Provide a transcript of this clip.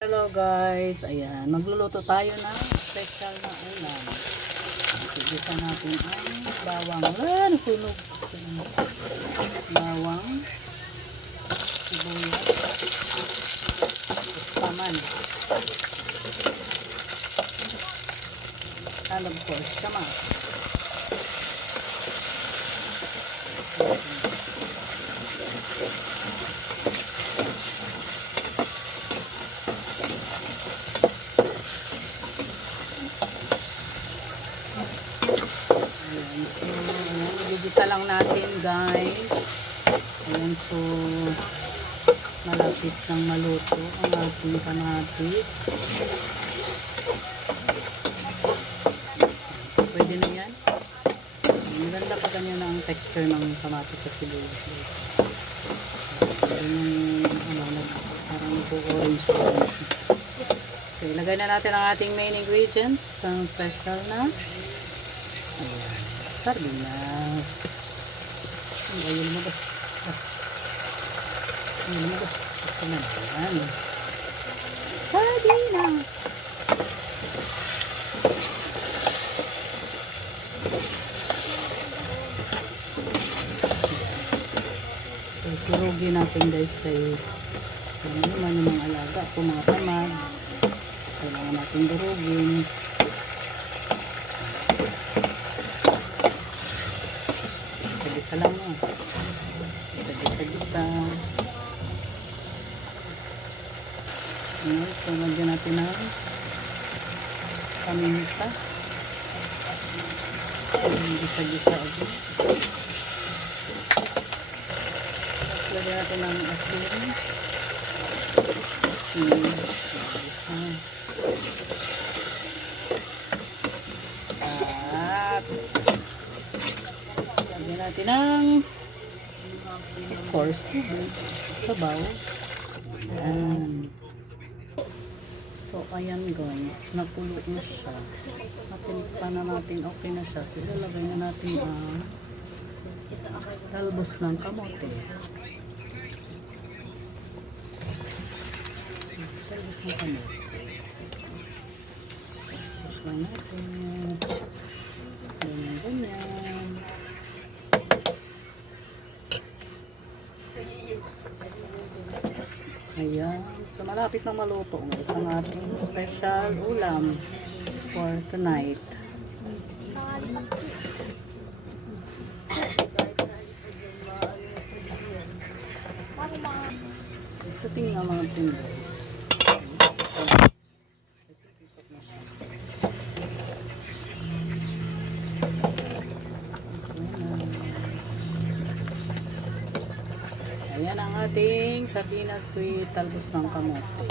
Hello guys, ayan, magluluto tayo ng special na ulam. Sigisa natin ang bawang, nasunog. Bawang, sibuyas, paman. And of course, kamatis. Igigisa lang natin guys. Ayan po, malapit ng maluto ang ating kamatis. Pwede na yan. Maganda pa ganyan ang texture ng kamatis sa sibuyas. Parang nag-orange. So, ilagay na natin ang ating main ingredients ng special na sardinas. Ayun mo ba? Ayun mo ba? Gusto na yan. Sardinas! So, surugin natin guys kay ano naman yung mga alaga po, mga tamad. Kailangan natin durugin. Isa lang mo. Isa. So, lagyan natin ng paminta. Gisa-gisa agad. Lagyan natin ng asin. Lagyan natin ng of course sabaw. So ayan guys, napulo na siya. Matinikpa na natin, okay na siya. So ilalagay na natin ang talbos ng kamote. Talbos ng kamote. Tapos lang natin. Ganyan. Ayan. So, malapit na maluto guys ang ating special ulam for tonight. So, tingnan mga tingin guys. Ayan ang ating sardinas sweet talbos ng kamote.